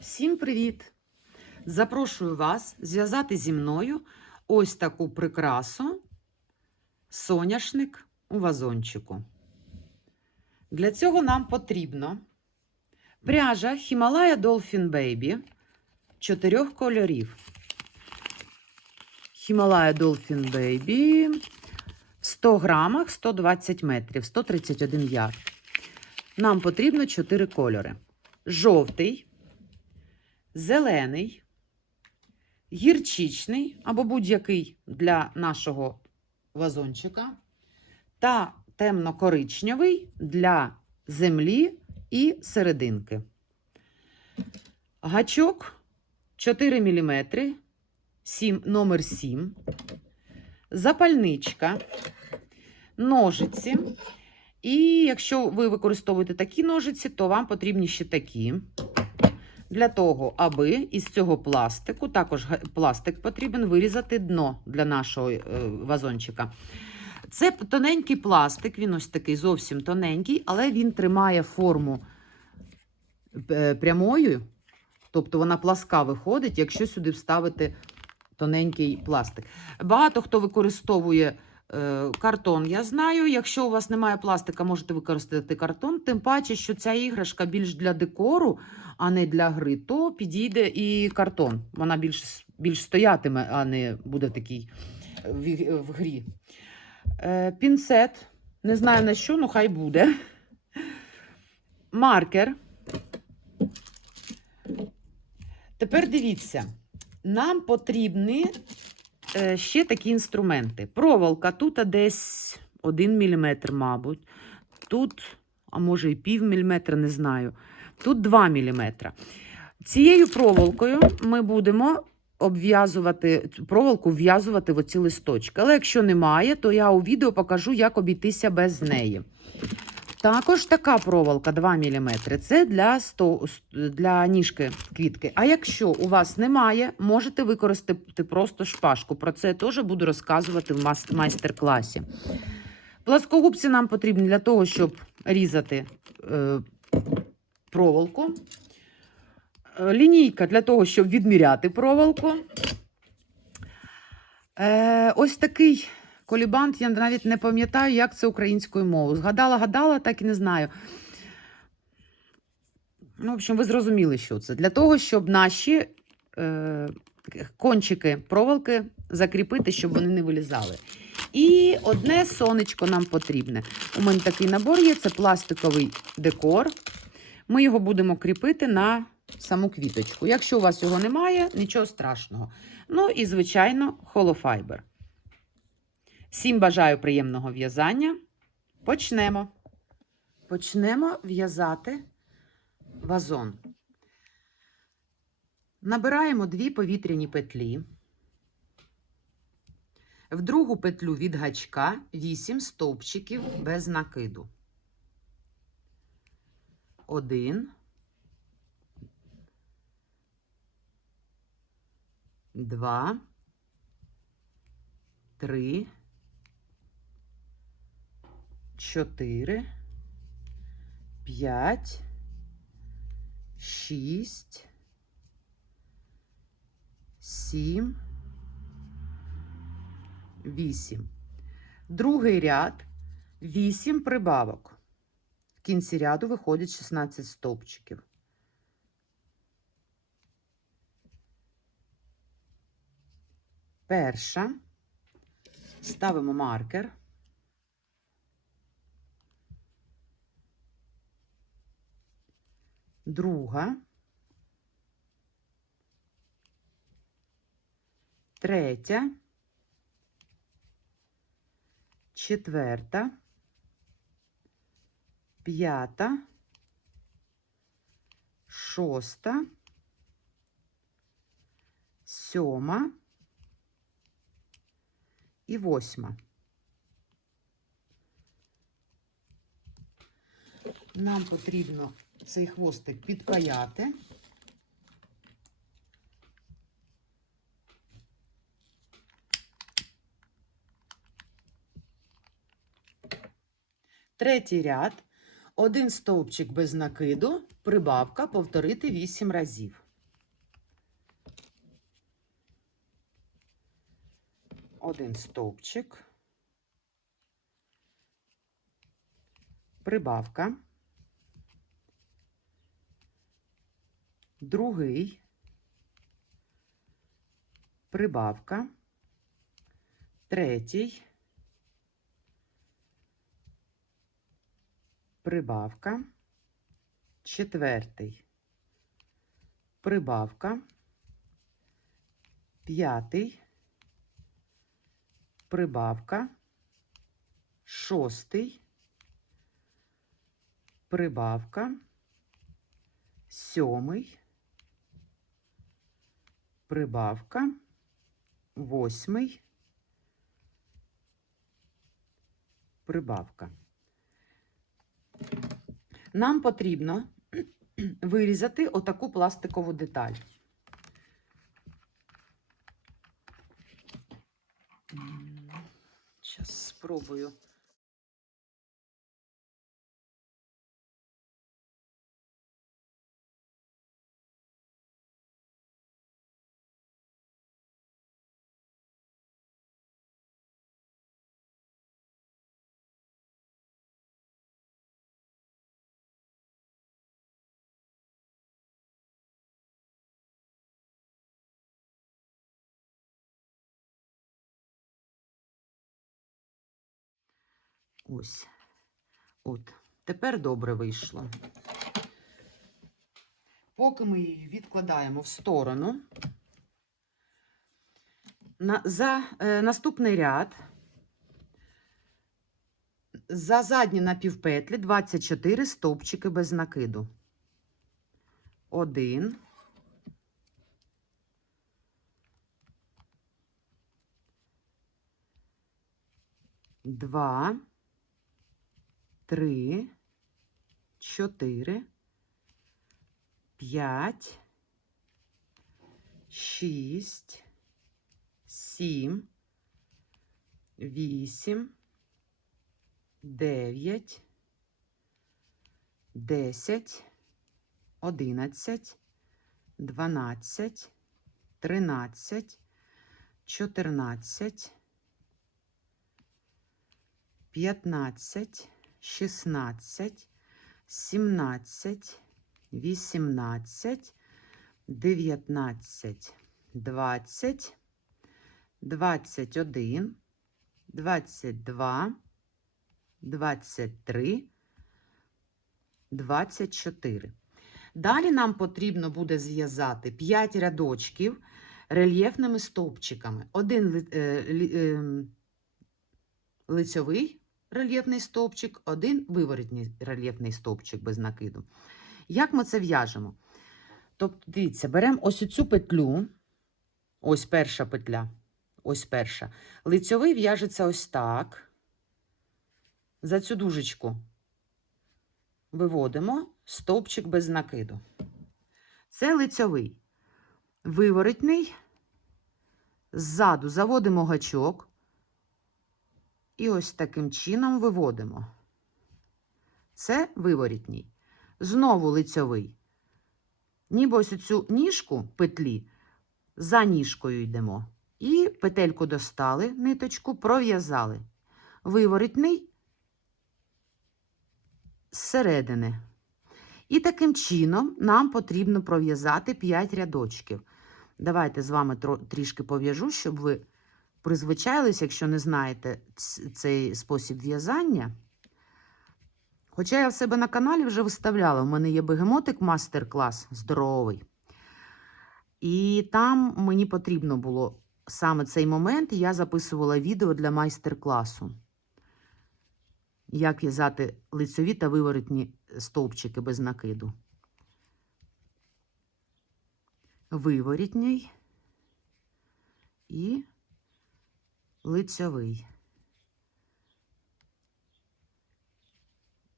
Всім привіт! Запрошую вас зв'язати зі мною ось таку прикрасу соняшник у вазончику. Для цього нам потрібно пряжа Himalaya Dolphin Baby 4 кольорів. Himalaya Dolphin Baby в 100 грамах 120 метрів, 131 ярд. Нам потрібно 4 кольори. Жовтий, зелений, гірчичний або будь-який для нашого вазончика та темно-коричневий для землі і серединки. Гачок 4 мм, номер 7, запальничка, ножиці. І якщо ви використовуєте такі ножиці, то вам потрібні ще такі. Для того, аби із цього пластику, також пластик потрібен, вирізати дно для нашого вазончика. Це тоненький пластик, він ось такий зовсім тоненький, але він тримає форму прямою, тобто вона пласка виходить, якщо сюди вставити тоненький пластик. Багато хто використовує картон, я знаю. Якщо у вас немає пластика, можете використати картон. Тим паче, що ця іграшка більш для декору, а не для гри, то підійде і картон. Вона більш стоятиме, а не буде такий в грі. Пінцет. Не знаю на що, ну хай буде. Маркер. Тепер дивіться. Нам потрібні ще такі інструменти. Проволока, тут десь 1 мм, мабуть. Тут, а може і пів міліметра, не знаю. Тут 2 мм. Цією проволокою ми будемо проволоку вв'язувати в оці листочки. Але якщо немає, то я у відео покажу, як обійтися без неї. Також така проволока 2 мм. Це для ніжки квітки. А якщо у вас немає, можете використати просто шпажку. Про це я теж буду розказувати в майстер-класі. Пласкогубці нам потрібні для того, щоб різати проволоку. Лінійка для того, щоб відміряти проволоку. Ось такий колібант, я навіть не пам'ятаю, як це українською мовою. Гадала, так і не знаю. Ну, в общем, ви зрозуміли, що це. Для того, щоб наші кончики проволоки закріпити, щоб вони не вилізали. І одне сонечко нам потрібне. У мене такий набор є, це пластиковий декор. Ми його будемо кріпити на саму квіточку. Якщо у вас його немає, нічого страшного. Ну і, звичайно, холофайбер. Всім бажаю приємного в'язання. Почнемо. Почнемо в'язати вазон. Набираємо 2 повітряні петлі. В другу петлю від гачка 8 стовпчиків без накиду. 1, 2, 3, 4, 5, 6, 7, 8. Другий ряд 8 прибавок. В кінці ряду виходить 16 стовпчиків. Перша. Ставимо маркер. Друга. Третя. Четверта. П'ята. Шоста. Сьома. І 8. Нам потрібно цей хвостик підпаяти. Третій ряд. Один стовпчик без накиду, прибавка, повторити 8 разів. Один стовпчик, прибавка, другий, прибавка, третій, прибавка, четвертий, прибавка, п'ятий, прибавка, шостий, прибавка, сьомий, прибавка, восьмий, прибавка. Нам потрібно вирізати отаку пластикову деталь. Зараз спробую. Ось. От. Тепер добре вийшло. Поки ми її відкладаємо в сторону, наступний ряд за задні напівпетлі 24 стовпчики без накиду. 1, 2, 3, 4, 5, 6, 7, 8, 9, 10, 11, 12, 13, 14, 15, 16, 17, 18, 19, 20, 21, 22, 23, 24. Далі нам потрібно буде зв'язати 5 рядочків рельєфними стовпчиками. Один лицьовий рельєфний стовпчик, один виворотній рельєфний стовпчик без накиду. Як ми це в'яжемо? Тобто, дивіться, беремо ось цю петлю, ось перша петля, ось перша. Лицьовий в'яжеться ось так. За цю дужечку виводимо стовпчик без накиду. Це лицьовий. Виворотний. Ззаду заводимо гачок. І ось таким чином виводимо. Це виворотній. Знову лицьовий. Ніби ось цю ніжку петлі, за ніжкою йдемо. І петельку достали, ниточку, пров'язали. Виворотний зсередини. І таким чином нам потрібно пров'язати 5 рядочків. Давайте з вами трішки пов'яжу, щоб ви призвичайлись, якщо не знаєте цей спосіб в'язання. Хоча я в себе на каналі вже виставляла, у мене є бегемотик мастер-клас здоровий. І там мені потрібно було саме цей момент, і я записувала відео для майстер-класу. Як в'язати лицьові та виворотні стовпчики без накиду. Виворотній і лицьовий.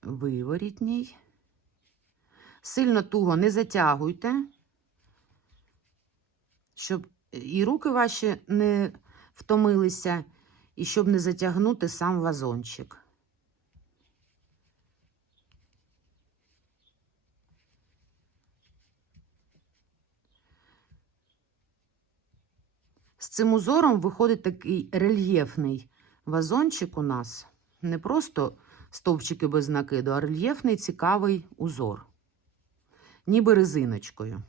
Виворотній. Сильно туго не затягуйте, щоб і руки ваші не втомилися, і щоб не затягнути сам вазончик. цим узором виходить такий рельєфний вазончик у нас. Не просто стовпчики без накиду, а рельєфний цікавий узор. Ніби резиночкою.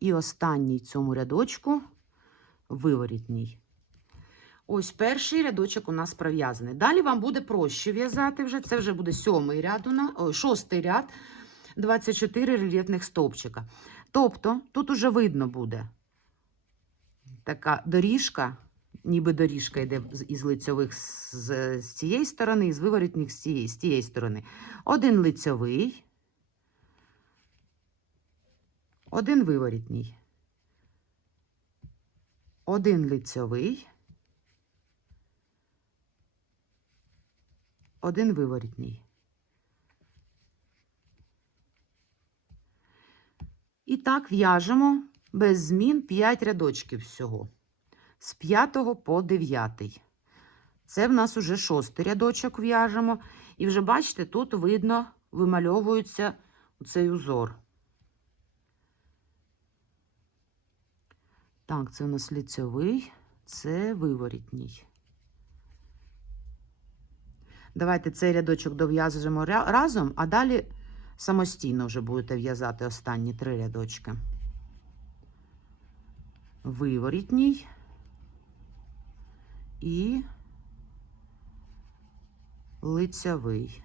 І останній в цьому рядочку виворітній. Ось перший рядочок у нас пров'язаний. Далі вам буде проще в'язати вже. Це вже буде 7-й ряд, 6-й ряд, 24 рельєфних стовпчика. Тобто, тут уже видно буде така доріжка, ніби доріжка йде із лицьових з цієї сторони, і з виворітних з тієї сторони. Один лицьовий, один виворітній. Один лицьовий, один виворітній. І так в'яжемо без змін 5 рядочків всього. З 5 по 9. Це в нас уже 6-й рядочок в'яжемо. І вже бачите, тут видно, вимальовується цей узор. Так, це у нас лицьовий, це виворітній. Давайте цей рядочок дов'яжемо разом, а далі самостійно вже будете в'язати останні 3 рядочки. Виворітній і лицьовий.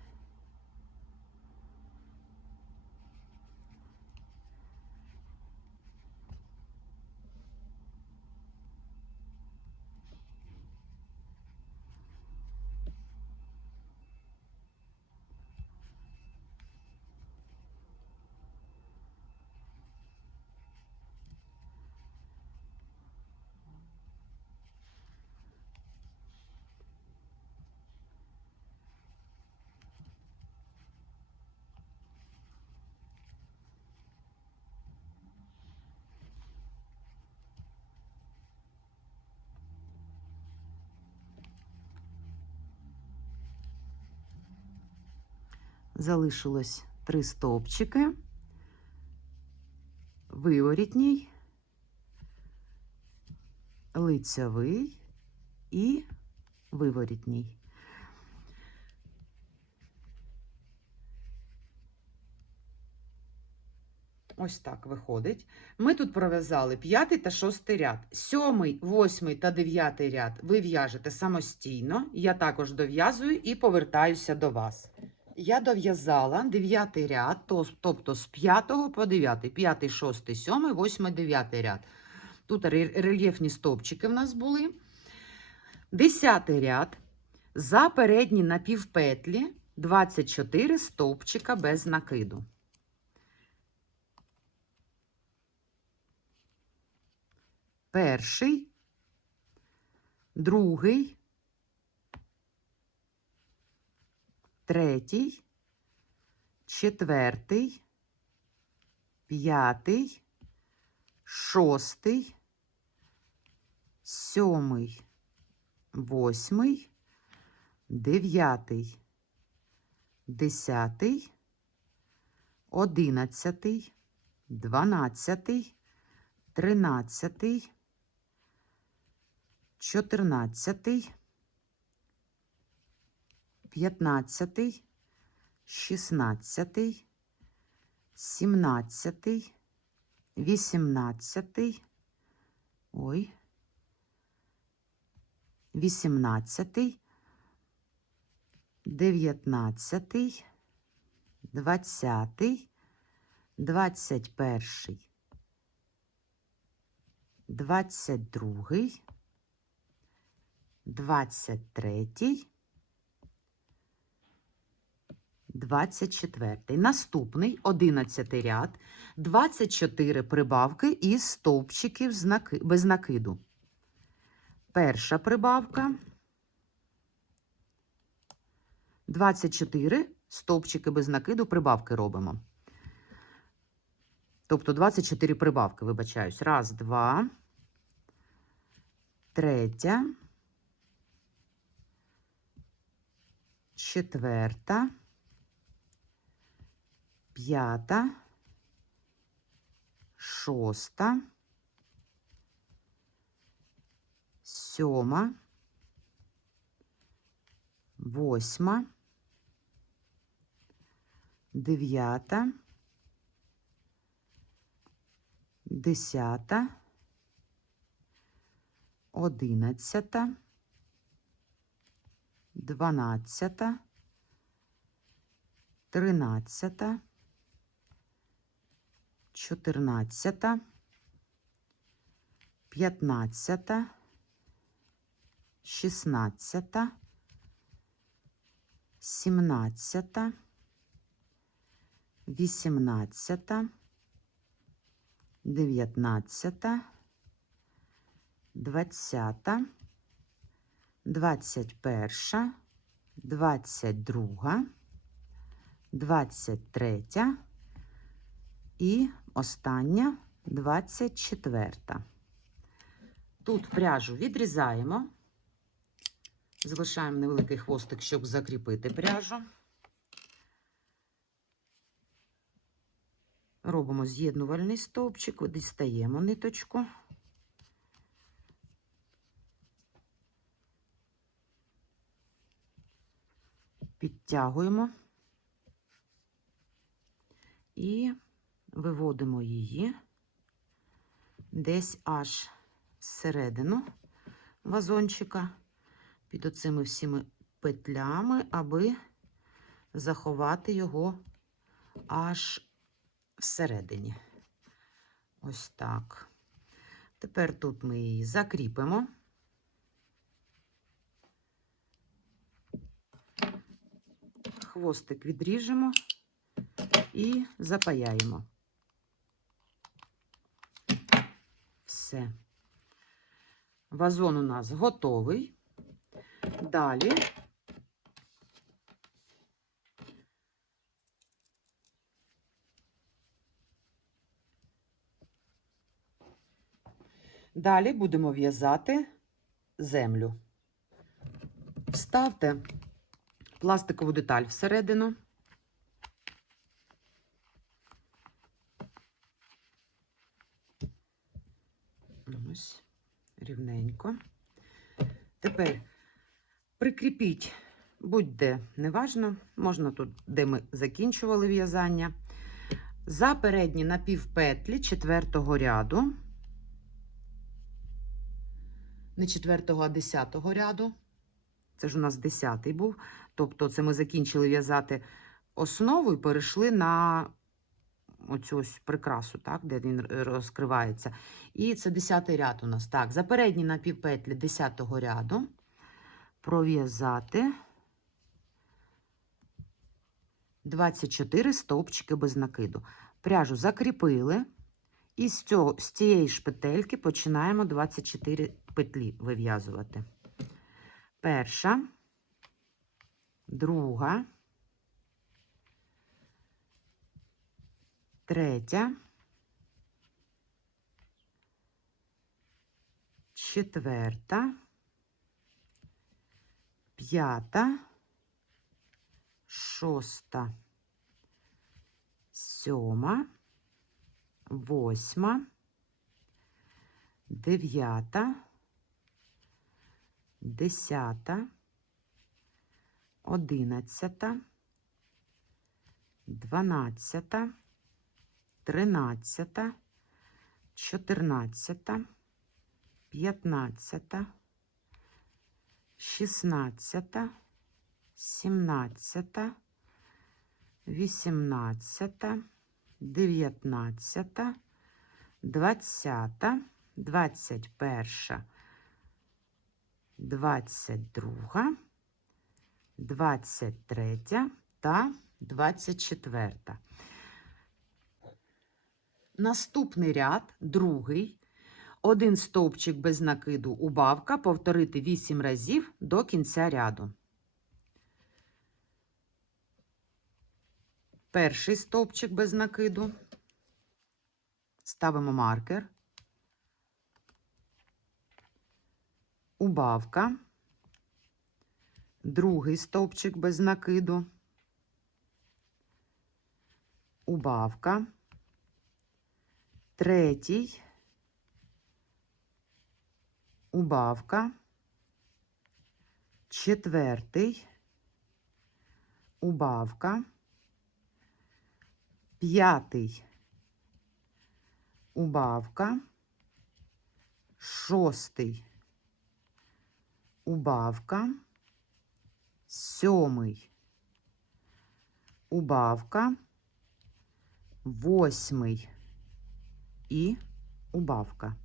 Залишилось 3 стовпчики, виворітній, лицьовий і виворітній. Ось так виходить. Ми тут пров'язали 5-й та 6-й ряд. 7-й, 8-й та 9-й ряд ви в'яжете самостійно. Я також дов'язую і повертаюся до вас. Я дов'язала 9-й ряд, тобто з 5 по 9, 5, 6, 7, 8, 9 ряд. Тут рельєфні стовпчики в нас були. 10-й ряд, за передні напівпетлі 24 стовпчика без накиду. Перший, другий, третій, четвертий, 5, 6, 7, 8, 9, 10, 11, 12, 13, 14, 15, 16, 17, 18, 18, 19, 20, 21, 22, 23, 24. Наступний 11 ряд, 24 прибавки із стовпчиків без накиду. Перша прибавка, 24 стовпчики без накиду, прибавки робимо. Тобто 24 прибавки, вибачаюсь. Раз, два, третя, четверта, 5, шоста, сьома, восьма, дев'ята, десята, 11, 12, 13, 14, 15, 16, 17, 18, 19, 20, 21, 22, 23 і остання 24. Тут пряжу відрізаємо, залишаємо невеликий хвостик, щоб закріпити пряжу. Робимо з'єднувальний стовпчик, дістаємо ниточку. Підтягуємо і виводимо її десь аж всередину вазончика під оцими всіми петлями, аби заховати його аж всередині. Ось так. Тепер тут ми її закріпимо. Хвостик відріжемо і запаяємо. Все. Вазон у нас готовий. Далі будемо в'язати землю. Вставте пластикову деталь всередину. Ось, рівненько. Тепер прикріпіть будь-де, неважно, можна тут, де ми закінчували в'язання, за передні напівпетлі 4-го ряду, не 4-го, а 10-го ряду. Це ж у нас 10-й був. Тобто це ми закінчили в'язати основу і перейшли на оцю ось прикрасу, так, де він розкривається. І це 10-й ряд у нас. Так, за передні напівпетлі 10-го ряду пров'язати 24 стовпчики без накиду. Пряжу закріпили. І з цієї ж петельки починаємо 24 петлі вив'язувати. Перша, друга, третя, четверта, п'ята, шоста, сьома, восьма, дев'ята, 10, 11, 12, 13, 14, 15, 16, 17, 18, 19, 20, 21, 22, 23 та 24. Наступний ряд, другий, один стовпчик без накиду, убавка, повторити 8 разів до кінця ряду. Перший стовпчик без накиду, ставимо маркер, убавка, другий стовпчик без накиду, убавка, третій, убавка, четвертий, убавка, п'ятий, убавка, шостий, убавка, сьомий, убавка, восьмий і убавка.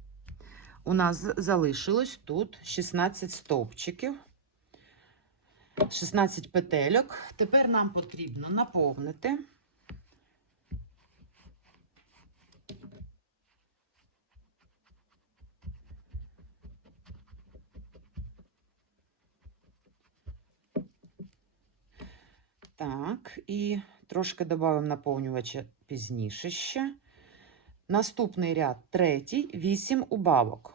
У нас залишилось тут 16 стовпчиків, 16 петельок. Тепер нам потрібно наповнити так, і трошки додаємо наповнювача пізніше ще. Наступний ряд, третій, 8 убавок.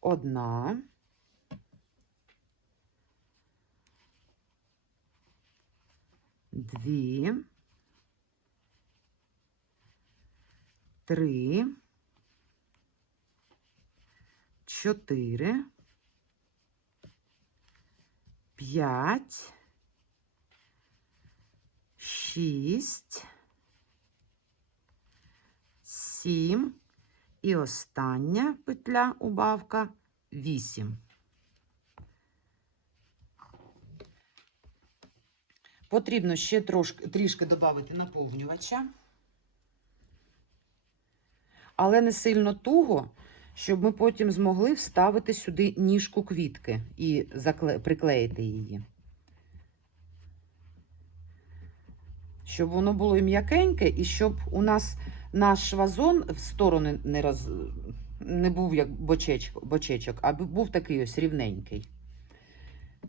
Одна, дві, три, чотири, 5, 6, 7 і остання петля убавка 8. Потрібно ще трішки додати наповнювача, але не сильно туго, щоб ми потім змогли вставити сюди ніжку квітки і приклеїти її. Щоб воно було і м'якеньке, і щоб у нас наш вазон в сторони не був як бочечок, а був такий ось рівненький.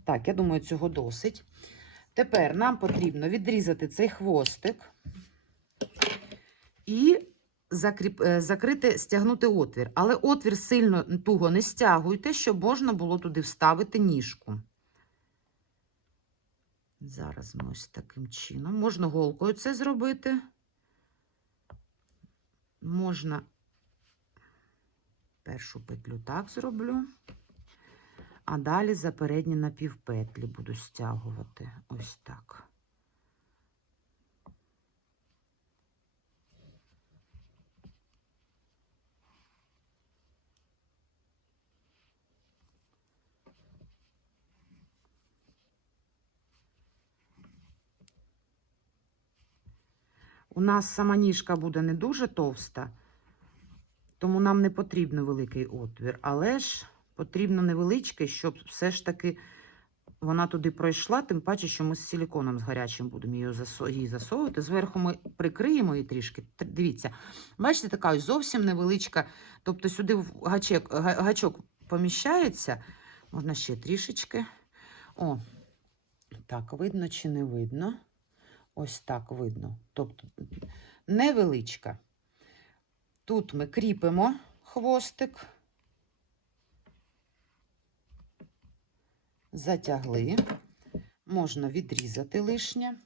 Так, я думаю, цього досить. Тепер нам потрібно відрізати цей хвостик і закрити, стягнути отвір. Але отвір сильно туго не стягуйте, щоб можна було туди вставити ніжку. Зараз ми ось таким чином. Можна голкою це зробити. Можна першу петлю так зроблю, а далі за передні напівпетлі буду стягувати. Ось так. У нас сама ніжка буде не дуже товста, тому нам не потрібен великий отвір, але ж потрібно невеличкий, щоб все ж таки вона туди пройшла, тим паче, що ми з силіконом з гарячим будемо її засовувати. Зверху ми прикриємо її трішки. Дивіться, бачите, така ось зовсім невеличка, тобто сюди гачок поміщається, можна ще трішечки. О, так, видно чи не видно? Ось так видно. Тобто невеличка. Тут ми кріпимо хвостик, затягли, можна відрізати лишнє.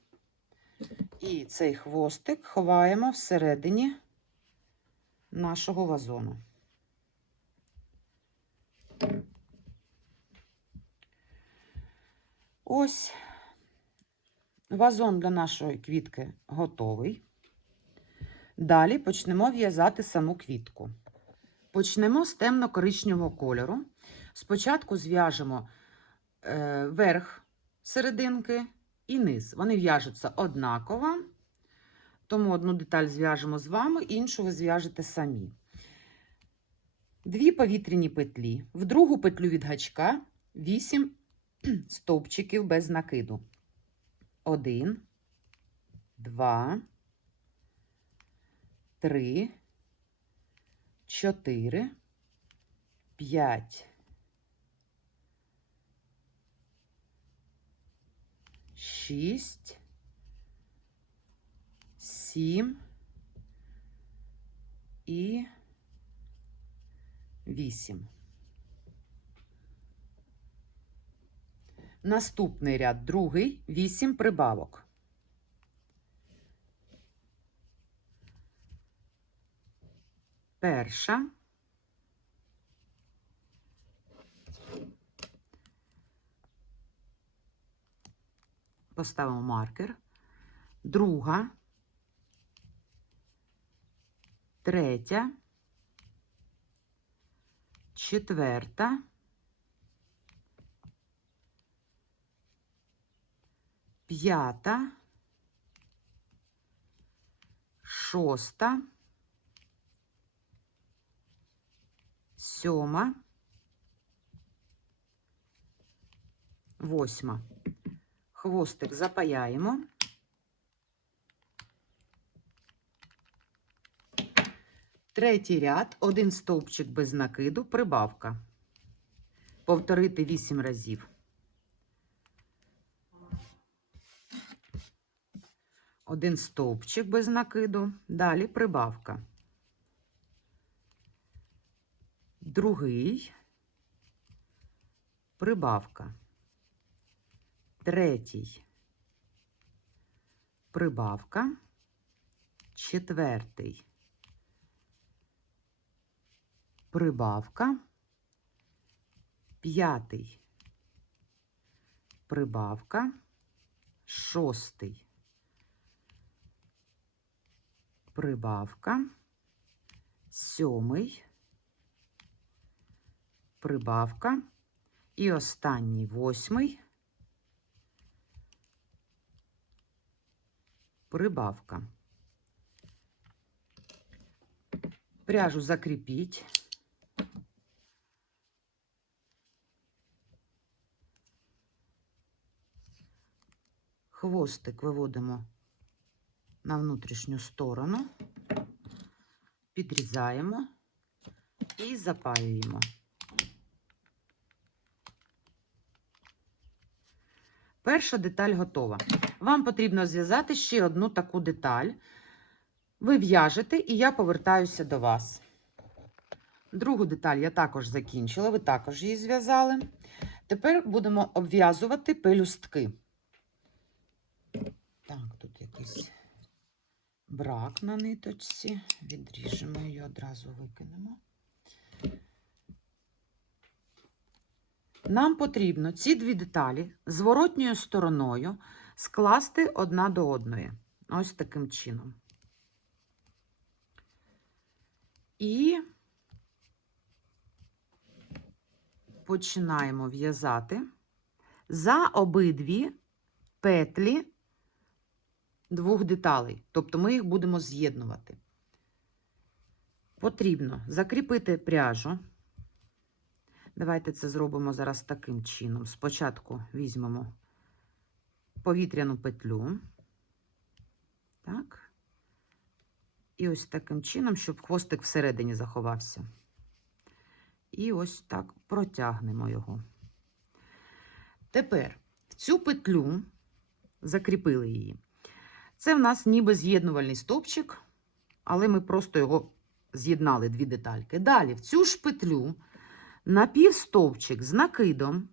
І цей хвостик ховаємо всередині нашого вазону. Ось вазон для нашої квітки готовий. Далі почнемо в'язати саму квітку. Почнемо з темно-коричневого кольору. Спочатку зв'яжемо верх серединки і низ. Вони в'яжуться однаково, тому одну деталь зв'яжемо з вами, іншу ви зв'яжете самі. 2 повітряні петлі, в другу петлю від гачка 8 стовпчиків без накиду. 1, 2, 3, 4, 5, 6, 7 і 8. Наступний ряд, другий, 8 прибавок. Перша. Поставимо маркер. Друга. Третя. Четверта. П'ята. Шоста. Сьома. Восьма. Хвостик запаяємо. Третій ряд, один стовпчик без накиду, прибавка. Повторити 8 разів. Один стовпчик без накиду, далі прибавка. Другий, прибавка. Третій, прибавка. Четвертий, прибавка. П'ятий, прибавка. Шостий, прибавка. Сьомий, прибавка. І останній, восьмий, прибавка. Пряжу закріпіть. Хвостик виводимо на внутрішню сторону, підрізаємо і запаюємо. Перша деталь готова. Вам потрібно зв'язати ще одну таку деталь. Ви в'яжете, і я повертаюся до вас. Другу деталь я також закінчила, ви також її зв'язали. Тепер будемо обв'язувати пелюстки. Так, тут якийсь брак на ниточці. Відріжемо її, одразу викинемо. Нам потрібно ці дві деталі зворотньою стороною скласти одна до одної. Ось таким чином. І починаємо в'язати за обидві петлі двох деталей. Тобто ми їх будемо з'єднувати. Потрібно закріпити пряжу. Давайте це зробимо зараз таким чином. Спочатку візьмемо повітряну петлю. Так. І ось таким чином, щоб хвостик всередині заховався. І ось так протягнемо його. Тепер в цю петлю закріпили її. Це в нас ніби з'єднувальний стовпчик, але ми просто його з'єднали, дві детальки. Далі в цю ж петлю напівстовпчик з накидом.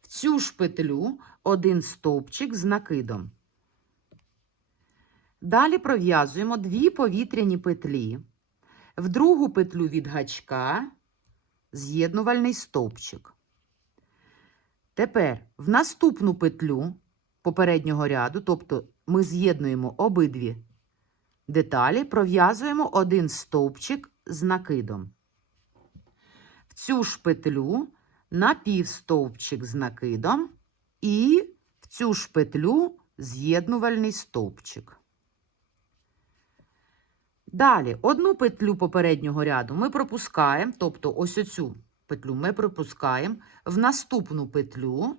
В цю ж петлю один стовпчик з накидом. Далі пров'язуємо дві повітряні петлі. В другу петлю від гачка з'єднувальний стовпчик. Тепер в наступну петлю попереднього ряду, тобто ми з'єднуємо обидві деталі, пров'язуємо один стовпчик з накидом. В цю ж петлю напівстовпчик з накидом і в цю ж петлю з'єднувальний стовпчик. Далі одну петлю попереднього ряду ми пропускаємо, тобто ось оцю петлю ми пропускаємо, в наступну петлю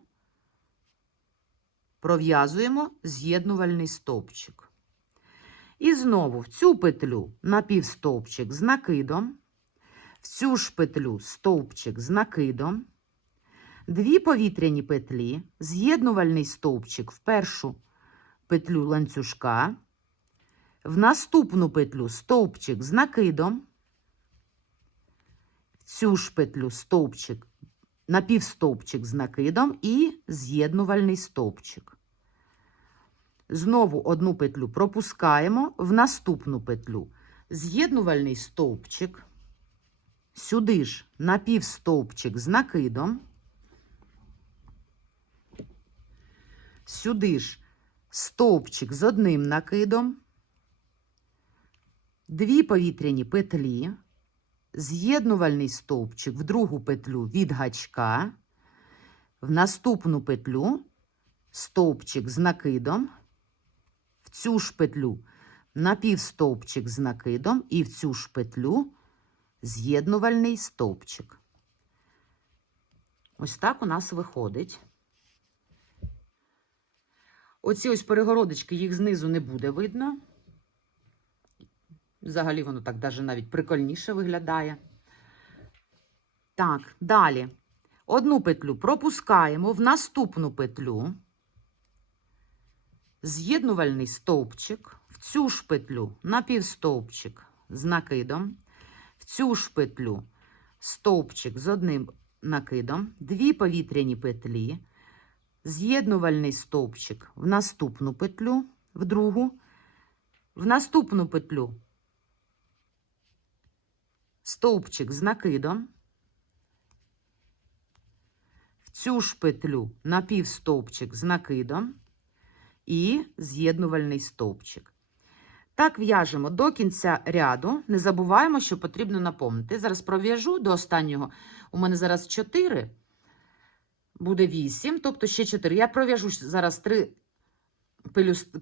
пров'язуємо з'єднувальний стовпчик. І знову в цю петлю напівстовпчик з накидом, в цю ж петлю стовпчик з накидом, дві повітряні петлі, з'єднувальний стовпчик в першу петлю ланцюжка, в наступну петлю стовпчик з накидом, в цю ж петлю стовпчик, напівстовпчик з накидом і з'єднувальний стовпчик. Знову одну петлю пропускаємо в наступну петлю. з'єднувальний стовпчик, сюди ж напівстовпчик з накидом, сюди ж стовпчик з одним накидом, 2 повітряні петлі, з'єднувальний стовпчик в другу петлю від гачка, в наступну петлю стовпчик з накидом, в цю ж петлю напівстовпчик з накидом і в цю ж петлю з'єднувальний стовпчик. Ось так у нас виходить. Оці ось перегородочки, їх знизу не буде видно. Взагалі воно так навіть прикольніше виглядає. Так, далі. Одну петлю пропускаємо в наступну петлю. З'єднувальний стовпчик, в цю ж петлю напівстовпчик з накидом, в цю ж петлю стовпчик з одним накидом, 2 повітряні петлі, з'єднувальний стовпчик в наступну петлю, в другу, в наступну петлю стовпчик з накидом, в цю ж петлю напівстовпчик з накидом і з'єднувальний стовпчик. Так в'яжемо до кінця ряду. Не забуваємо, що потрібно наповнити. Зараз пров'яжу до останнього. У мене зараз 4, буде 8, тобто ще 4. Я пров'яжу зараз 3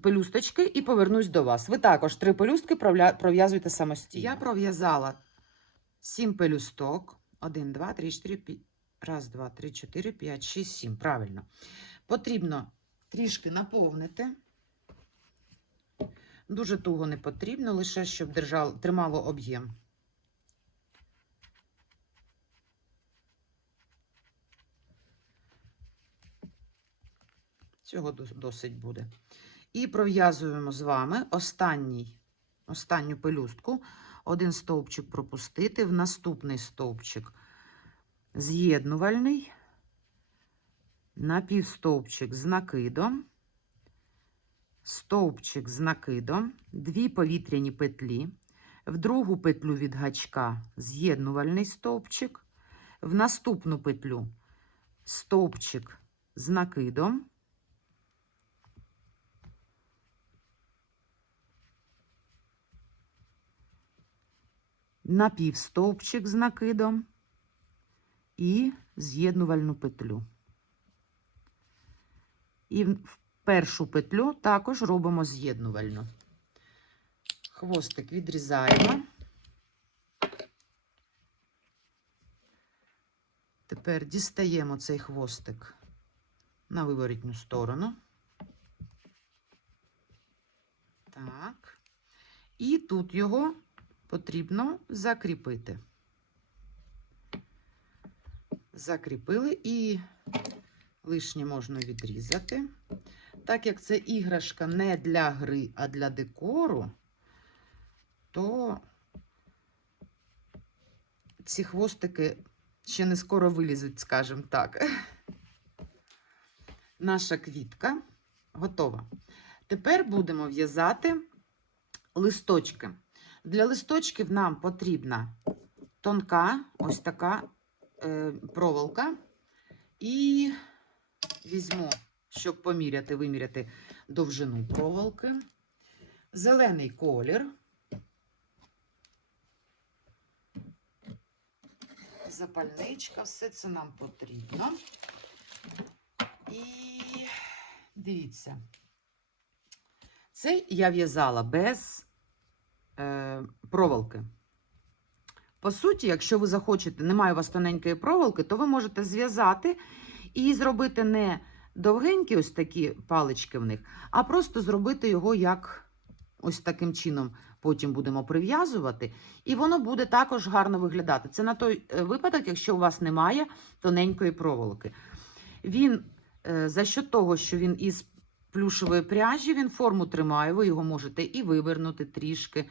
пелюсточки і повернусь до вас. Ви також 3 пелюстки пров'язуйте самостійно. Я пров'язала 7 пелюсток. 1, 2, 3, 4, 5. 1, 2, 3, 4, 5, 6, 7. Правильно. Потрібно трішки наповнити. Дуже туго не потрібно, лише щоб тримало об'єм. Цього досить буде. І пров'язуємо з вами останню пелюстку. Один стовпчик пропустити, в наступний стовпчик з'єднувальний, напівстовпчик з накидом, стовпчик з накидом, 2 повітряні петлі, в другу петлю від гачка з'єднувальний стовпчик, в наступну петлю стовпчик з накидом, напівстовпчик з накидом і з'єднувальну петлю. І в першу петлю також робимо з'єднувальну. Хвостик відрізаємо. Тепер дістаємо цей хвостик на виворітню сторону. Так. І тут його потрібно закріпити. Закріпили і лишнє можна відрізати. Так як це іграшка не для гри, а для декору, то ці хвостики ще не скоро вилізуть, скажімо так. Наша квітка готова. Тепер будемо в'язати листочки. Для листочків нам потрібна тонка, ось така проволока. І візьму, щоб виміряти довжину проволоки. Зелений колір. Запальничка, все це нам потрібно. І дивіться, це я в'язала без проволоки. По суті, якщо ви захочете, немає у вас тоненької проволоки, то ви можете зв'язати і зробити не довгенькі ось такі палички в них, а просто зробити його як ось таким чином потім будемо прив'язувати, і воно буде також гарно виглядати. Це на той випадок, якщо у вас немає тоненької проволоки. Він, за що того, що він із плюшевої пряжі, він форму тримає, ви його можете і вивернути трішки,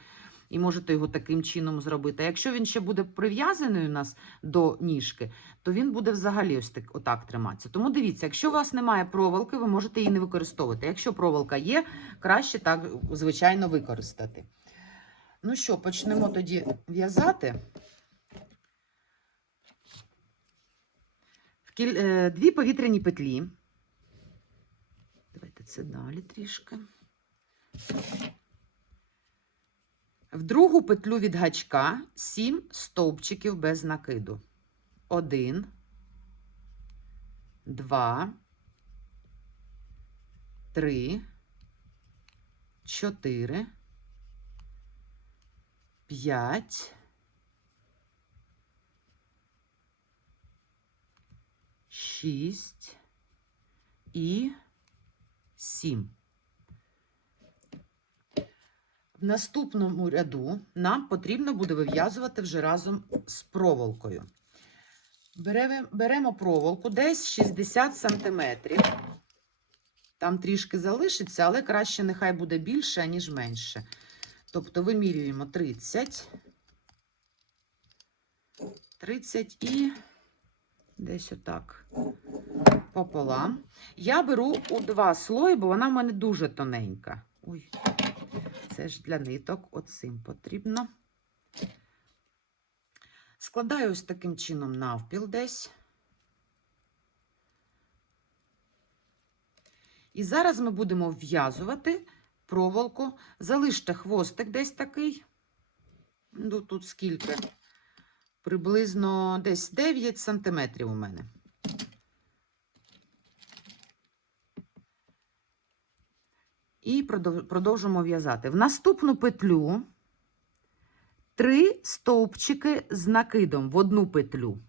і можете його таким чином зробити. А якщо він ще буде прив'язаний у нас до ніжки, то він буде взагалі ось так, отак триматися. Тому дивіться, якщо у вас немає проволоки, ви можете її не використовувати. Якщо проволока є, краще так, звичайно, використати. Ну що, почнемо тоді в'язати. Дві повітряні петлі. Давайте це далі трішки. В другу петлю від гачка 7 стовпчиків без накиду. 1, 2, 3, 4, 5, 6 і 7. В наступному ряду нам потрібно буде вив'язувати вже разом з проволокою. Беремо проволоку десь 60 см. Там трішки залишиться, але краще нехай буде більше, ніж менше. Тобто вимірюємо 30 і десь отак пополам. Я беру у 2 слої, бо вона в мене дуже тоненька. Ой, це ж для ниток оцим потрібно. Складаю ось таким чином навпіл десь. І зараз ми будемо вв'язувати проволоку. Залиште хвостик десь такий. Ну, тут скільки? Приблизно десь 9 сантиметрів у мене. І продовжуємо в'язати. В наступну петлю 3 стовпчики з накидом в одну петлю.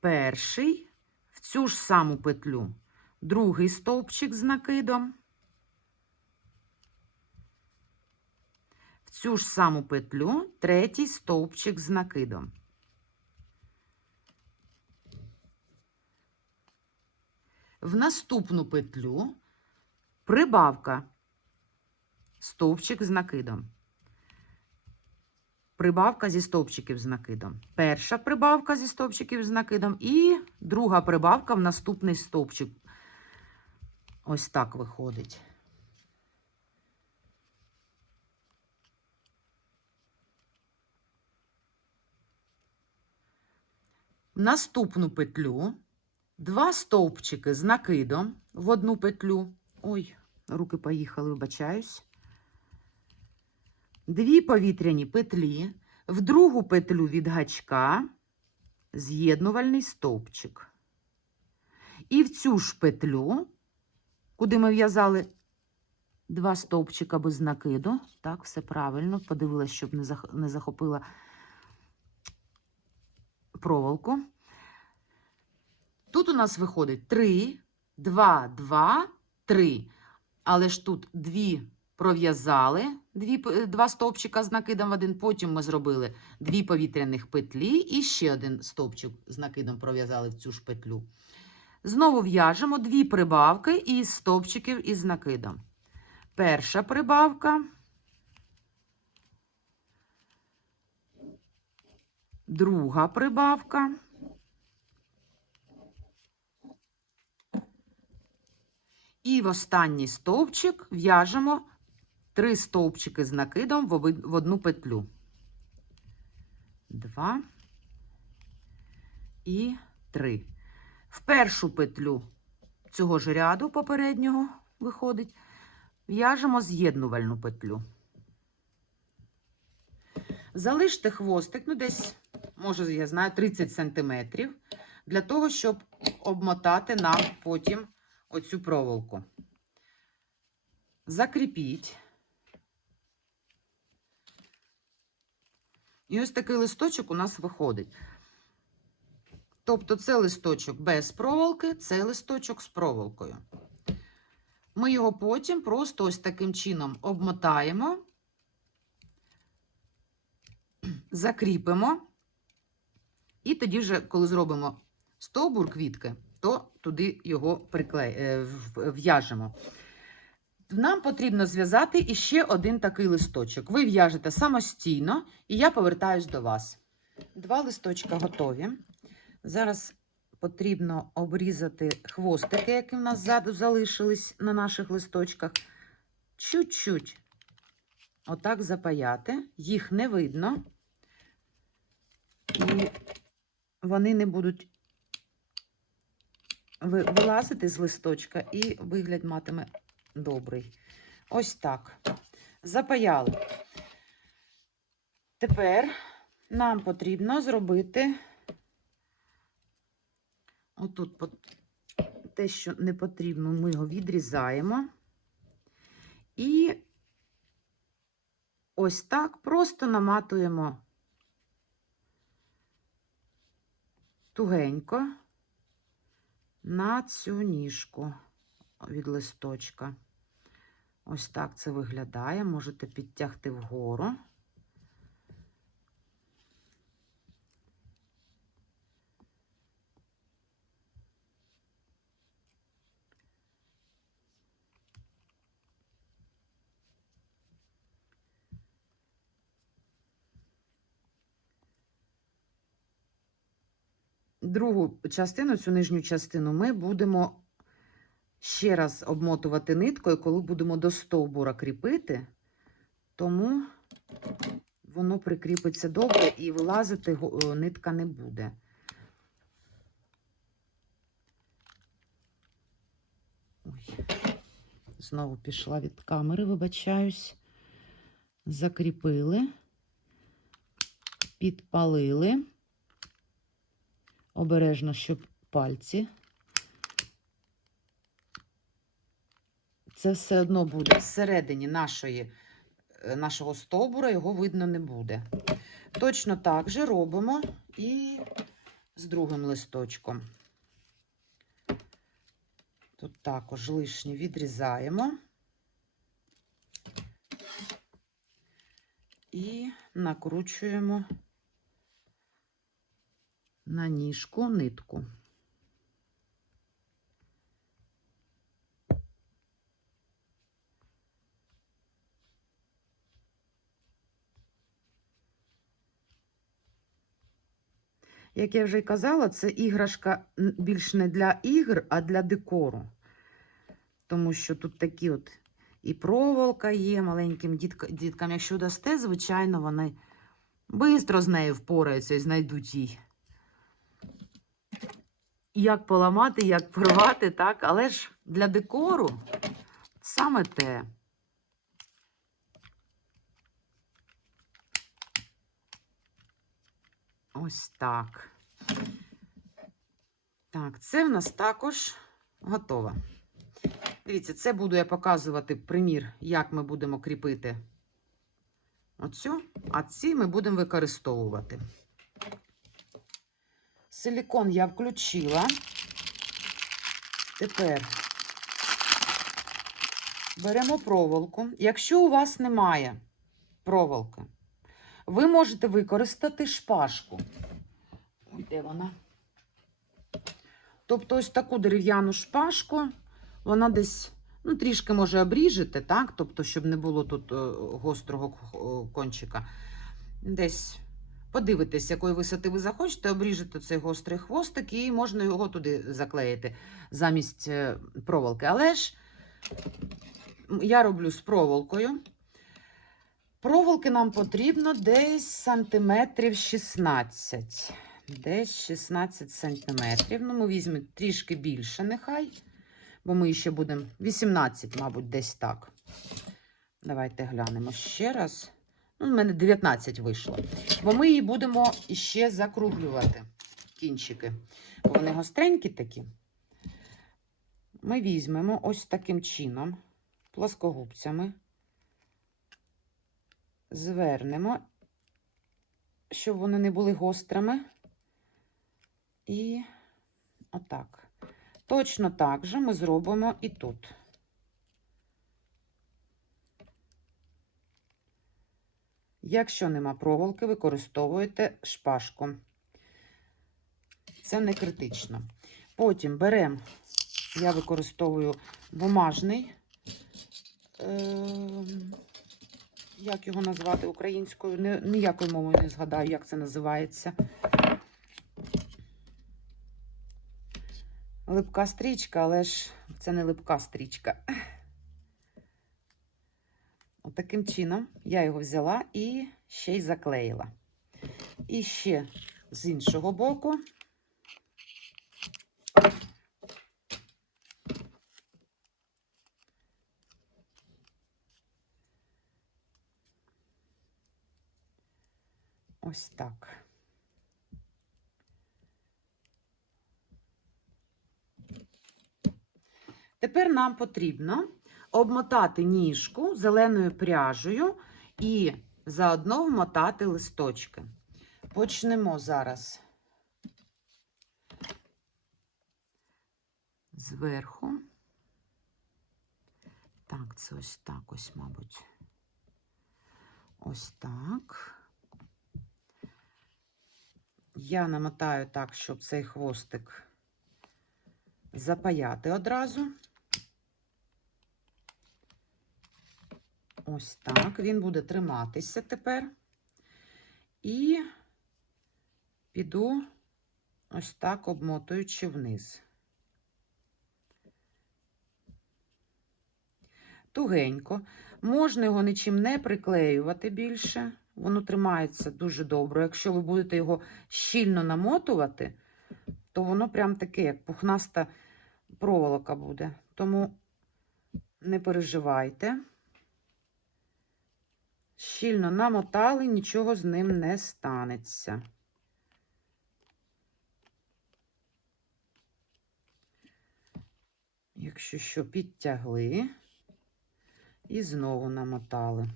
Перший, в цю ж саму петлю, другий стовпчик з накидом. В цю ж саму петлю, третій стовпчик з накидом. В наступну петлю прибавка, стовпчик з накидом. Прибавка зі стовпчиків з накидом. Перша прибавка зі стовпчиків з накидом і друга прибавка в наступний стовпчик. Ось так виходить. В наступну петлю 2 стовпчики з накидом в одну петлю. Ой, руки поїхали, вибачаюсь. 2 повітряні петлі, в другу петлю від гачка з'єднувальний стовпчик. І в цю ж петлю, куди ми в'язали 2 стовпчика без накиду, так, все правильно, подивилась, щоб не захопила проволоку. Тут у нас виходить 3, 2, 2, 3. Але ж тут 2 пров'язали, 2 стовпчика з накидом в один, потім ми зробили 2 повітряних петлі і ще 1 стовпчик з накидом пров'язали в цю ж петлю. Знову в'яжемо 2 прибавки із стовпчиків із накидом. Перша прибавка, друга прибавка, і в останній стовпчик в'яжемо 3 стовпчики з накидом в одну петлю. 2 і 3. В першу петлю цього ж ряду попереднього виходить, в'яжемо з'єднувальну петлю. Залиште хвостик, ну десь, може, я знаю, 30 см, для того, щоб обмотати нам потім оцю проволоку. Закріпіть. І ось такий листочок у нас виходить. Тобто це листочок без проволоки, це листочок з проволокою. Ми його потім просто ось таким чином обмотаємо, закріпимо, і тоді вже, коли зробимо стовбур квітки, то туди його в'яжемо. Нам потрібно зв'язати іще один такий листочок. Ви в'яжете самостійно, і я повертаюсь до вас. 2 листочка готові. Зараз потрібно обрізати хвостики, які в нас ззаду залишились на наших листочках. Чуть-чуть отак запаяти. Їх не видно. І вони не будуть вилазити з листочка, і вигляд матиме добрий. Ось так. Запаяли. Тепер нам потрібно зробити отут те, що не потрібно, ми його відрізаємо. І ось так просто наматуємо тугенько на цю ніжку від листочка. Ось так це виглядає. Можете підтягти вгору. Другу частину, цю нижню частину, ми будемо ще раз обмотувати ниткою, коли будемо до стовбура кріпити, тому воно прикріпиться добре і вилазити нитка не буде. Ой, знову пішла від камери, вибачаюсь. Закріпили, підпалили. Обережно, щоб пальці. Це все одно буде всередині нашого стовбура, його видно не буде. Точно так же робимо і з другим листочком. Тут також лишнє відрізаємо і накручуємо на ніжку нитку. Як я вже й казала, це іграшка більш не для ігр, а для декору. Тому що тут такі от і проволока є маленьким діткам. Якщо дасте, звичайно, вони швидко з нею впораються і знайдуть їй. Як поламати, як порвати, так? Але ж для декору саме те. Ось так. Так, це в нас також готово. Дивіться, це буду я показувати примір, як ми будемо кріпити оцю, а ці ми будемо використовувати. Силікон я включила. Тепер беремо проволоку. Якщо у вас немає проволоки, ви можете використати шпажку. Ой, де вона? Тобто ось таку дерев'яну шпажку, вона десь, ну, трішки може обріжете, так? Тобто, щоб не було тут гострого кончика. Десь подивитесь, якої висоти ви захочете, обріжете цей гострий хвостик і можна його туди заклеїти замість проволоки. Але ж я роблю з проволокою. Проволоки нам потрібно десь сантиметрів 16. Десь 16 сантиметрів. Ну, ми візьмемо трішки більше нехай, бо ми ще будемо 18, мабуть, десь так. Давайте глянемо ще раз. Ну, у мене 19 вийшло. Бо ми її будемо ще закруглювати, кінчики. Бо вони гостренькі такі. Ми візьмемо ось таким чином, плоскогубцями, звернемо, щоб вони не були гострими. І отак. Точно так же ми зробимо і тут. Якщо нема проволоки, використовуєте шпажку. Це не критично. Потім беремо, я використовую бумажний, як його назвати українською, ніякою мовою не згадаю, як це називається. липка стрічка, але ж це не липка стрічка. Отаким чином я його взяла і ще й заклеїла. І ще з іншого боку. Ось так. Тепер нам потрібно обмотати ніжку зеленою пряжею і заодно вмотати листочки. Почнемо зараз зверху. Так, це ось так ось, мабуть. Ось так. Я намотаю так, щоб цей хвостик запаяти одразу. Ось так. Він буде триматися тепер. І піду ось так, обмотуючи вниз. Тугенько. Можна його нічим не приклеювати більше. Воно тримається дуже добре. Якщо ви будете його щільно намотувати, то воно прям таке, як пухнаста проволока буде. Тому не переживайте. Щільно намотали, нічого з ним не станеться. Якщо що, підтягли і знову намотали.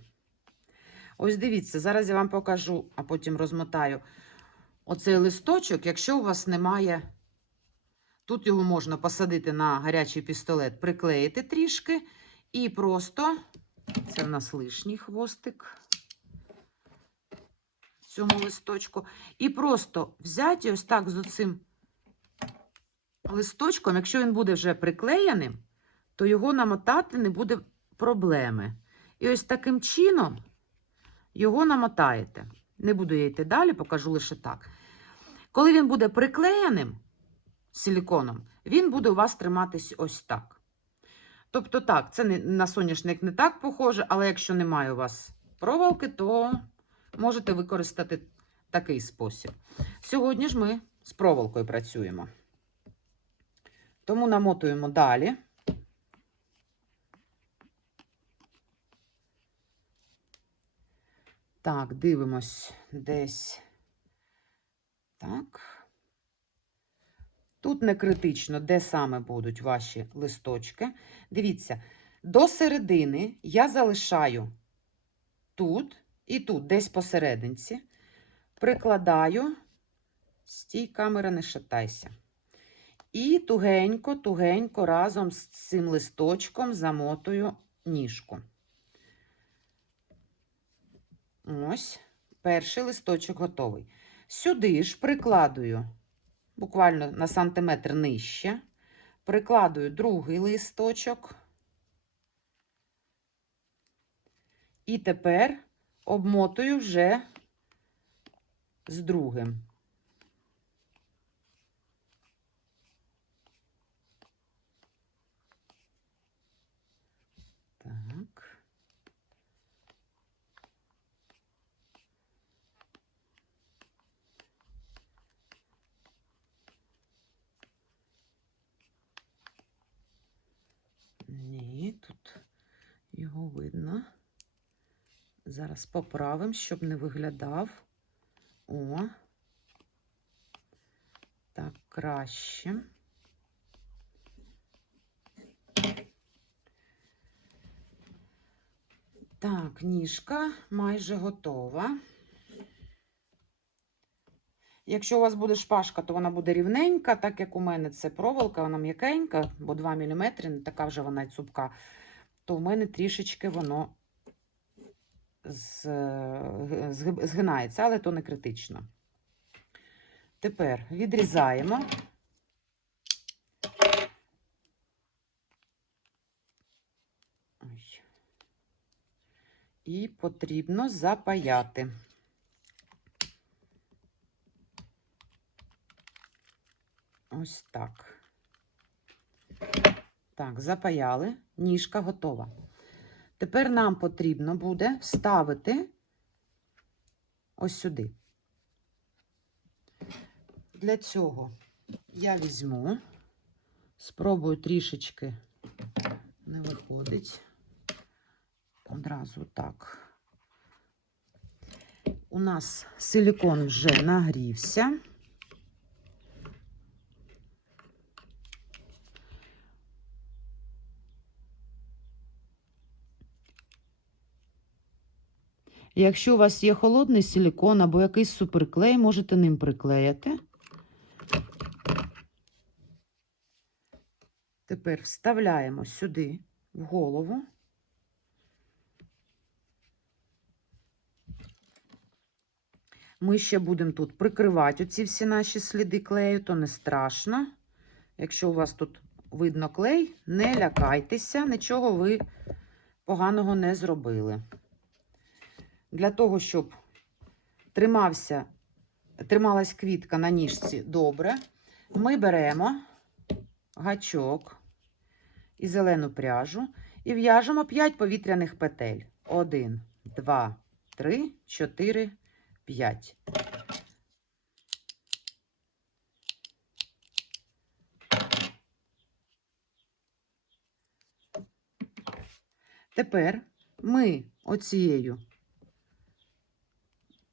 Ось дивіться, зараз я вам покажу, а потім розмотаю оцей листочок. Якщо у вас немає, тут його можна посадити на гарячий пістолет, приклеїти трішки і просто, це в нас лишній хвостик в цьому листочку, і просто взяти ось так з оцим листочком, якщо він буде вже приклеєним, то його намотати не буде проблеми. І ось таким чином його намотаєте. Не буду я йти далі, покажу лише так. Коли він буде приклеєним силіконом, він буде у вас триматись ось так. Тобто так, це на соняшник не так похоже, але якщо немає у вас проволоки, то можете використати такий спосіб. Сьогодні ж ми з проволокою працюємо. Тому намотуємо далі. Так, дивимось десь. Так. Тут не критично, де саме будуть ваші листочки. Дивіться, до середини я залишаю тут і тут, десь посерединці. Прикладаю, стій, камера, не шатайся. І тугенько разом з цим листочком замотую ніжку. Ось, перший листочок готовий. Сюди ж прикладую, буквально на сантиметр нижче, прикладую другий листочок. І тепер обмотую вже з другим. Так. Ні, тут його видно. Зараз поправимо, щоб не виглядав. О, так, краще. Так, ніжка майже готова. Якщо у вас буде шпажка, то вона буде рівненька, так як у мене це проволока, вона м'якенька, бо 2 мм, не така вже вона й цупка, то в мене трішечки воно згинається, але то не критично. Тепер відрізаємо. Ой. І потрібно запаяти. Ось так. Так, запаяли, ніжка готова. Тепер нам потрібно буде вставити ось сюди. Для цього я візьму, спробую трішечки, не виходить, одразу так. У нас силікон вже нагрівся. Якщо у вас є холодний силікон або якийсь суперклей, можете ним приклеїти. Тепер вставляємо сюди в голову. Ми ще будемо тут прикривати оці всі наші сліди клею, то не страшно. Якщо у вас тут видно клей, не лякайтеся, нічого ви поганого не зробили. Для того, щоб трималась квітка на ніжці добре, ми беремо гачок і зелену пряжу і в'яжемо 5 повітряних петель. 1, 2, 3, 4, 5. Тепер ми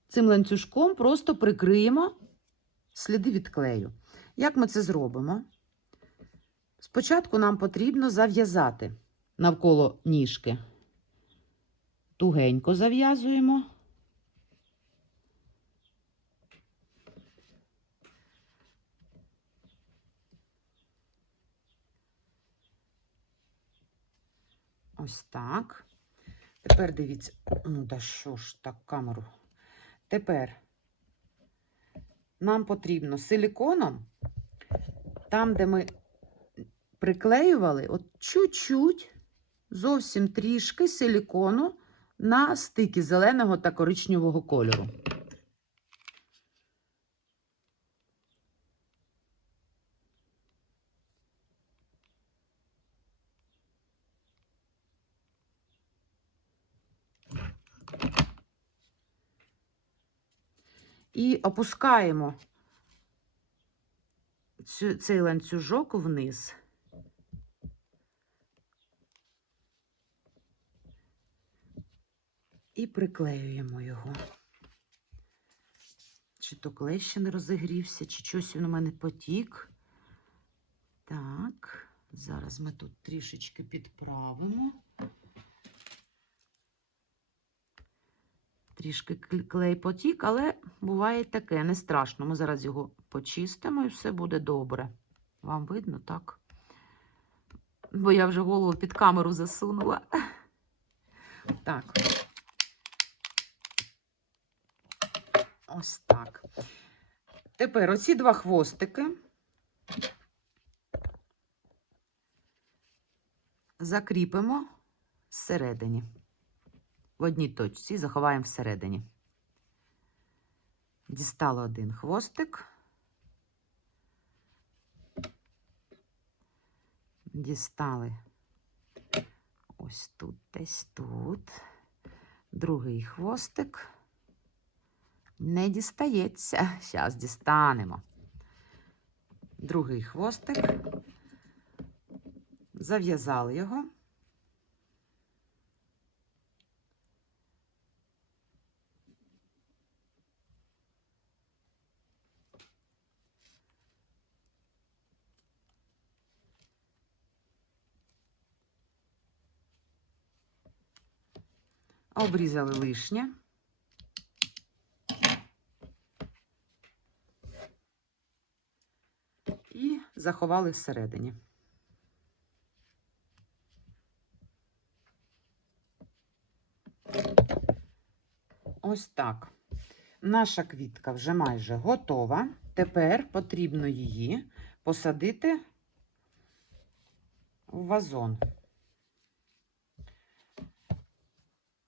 цим ланцюжком просто прикриємо сліди від клею. Як ми це зробимо? Спочатку нам потрібно зав'язати навколо ніжки. Тугенько зав'язуємо. Ось так. Тепер дивіться, ну да що ж так, камеру. Тепер нам потрібно силіконом, там, де ми приклеювали, от чуть-чуть, зовсім трішки силікону на стики зеленого та коричневого кольору. І опускаємо цей ланцюжок вниз. І приклеюємо його. Чи то клей ще не розігрівся, чи щось він у мене потік. Так, зараз ми тут трішечки підправимо. Трішки клей потік, але буває таке, не страшно. Ми зараз його почистимо і все буде добре. Вам видно, так? Бо я вже голову під камеру засунула. Так. Ось так. Тепер оці 2 хвостики закріпимо всередині. В одній точці заховаємо всередині. Дістали 1 хвостик. Дістали ось тут, десь тут. Другий хвостик. Не дістається. Зараз дістанемо. Другий хвостик. Зав'язали його. Обрізали лишнє. І заховали всередині. Ось так. Наша квітка вже майже готова. Тепер потрібно її посадити в вазон.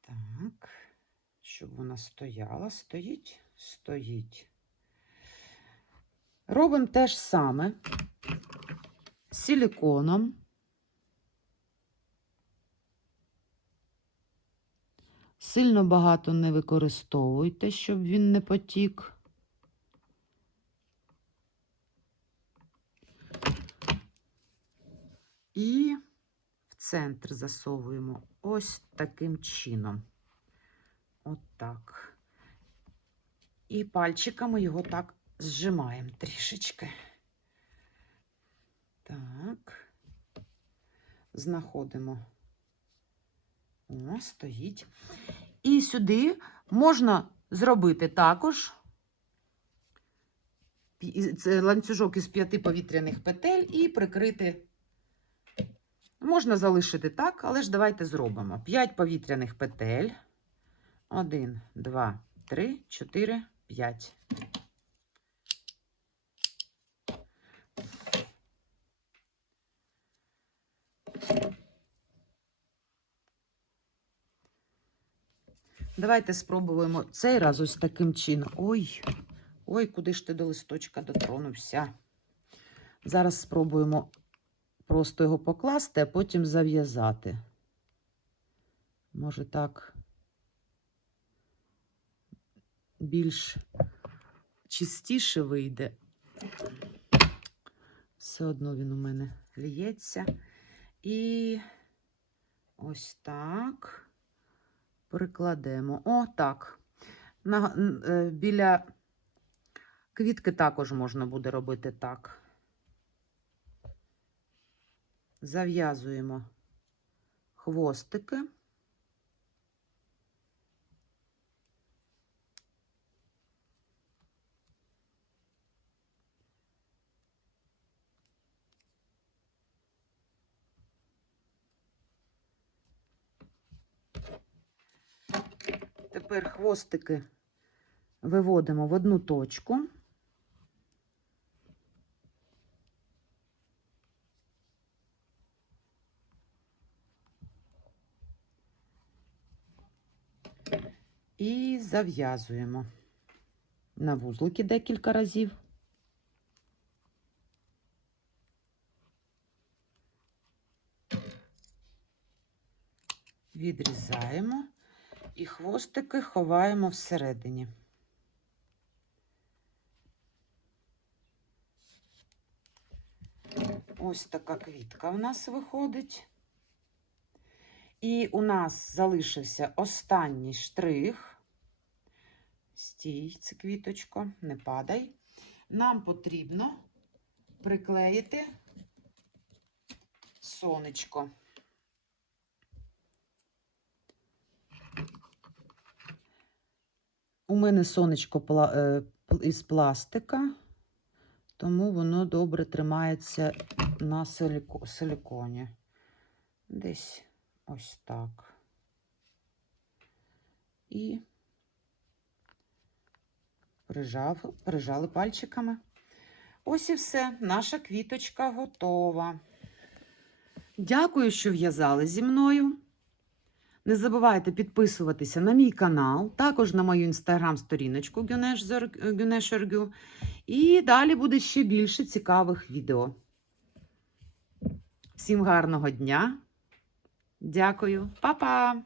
Так, щоб вона стояла. Стоїть? Стоїть. Робимо те ж саме з силіконом. Сильно багато не використовуйте, щоб він не потік. І в центр засовуємо ось таким чином. Отак. І пальчиками його так зжимаємо трішечки. Так. Знаходимо. О, стоїть. І сюди можна зробити також ланцюжок із 5 повітряних петель і прикрити. Можна залишити так, але ж давайте зробимо. 5 повітряних петель. 1, 2, 3, 4, 5. Давайте спробуємо цей раз ось таким чином. Ой, куди ж ти до листочка дотронувся. Зараз спробуємо просто його покласти, а потім зав'язати. Може так більш чистіше вийде. Все одно він у мене лється. І ось так прикладемо. О, так. Біля квітки також можна буде робити так. Зав'язуємо хвостики. Тепер хвостики виводимо в одну точку. І зав'язуємо на вузлики декілька разів. Відрізаємо і хвостики ховаємо всередині. Ось така квітка в нас виходить. І у нас залишився останній штрих. Стій, це квіточко, не падай. Нам потрібно приклеїти сонечко. У мене сонечко із пластика, тому воно добре тримається на силіконі. Десь ось так. І прижали пальчиками. Ось і все. Наша квіточка готова. Дякую, що в'язали зі мною. Не забувайте підписуватися на мій канал, також на мою інстаграм-сторіночку Güneş. І далі буде ще більше цікавих відео. Всім гарного дня. Дякую. Па-па!